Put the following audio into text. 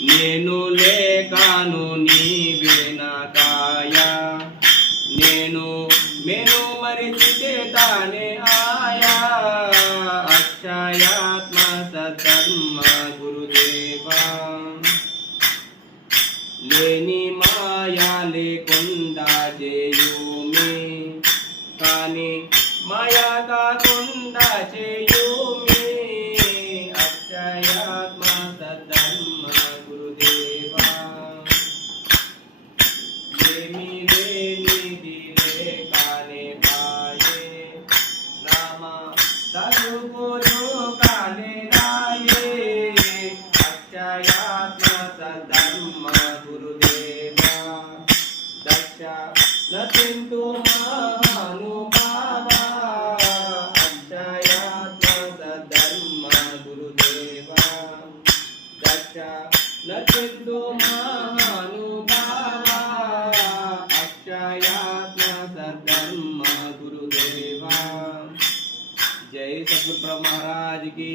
నేను లేకాను నీ నా కాయ. నేను మెను మరిచితే తానే ఆయా. అక్షయాత్మ సద్ధర్మ గురుదేవా. లేని మాయా లేకుండా చేయుమి. కానీ మాయా కాకుండా చేయు साधु गुरु काले राये अक्षयात्म सधर्म गुरुदेवा दक्षा न चिंतु महानु बाबा अक्षयात्म सधर्म गुरुदेवा दक्षा न चिंतु महानु बाबा अक्षया जय सतगुरु महाराज की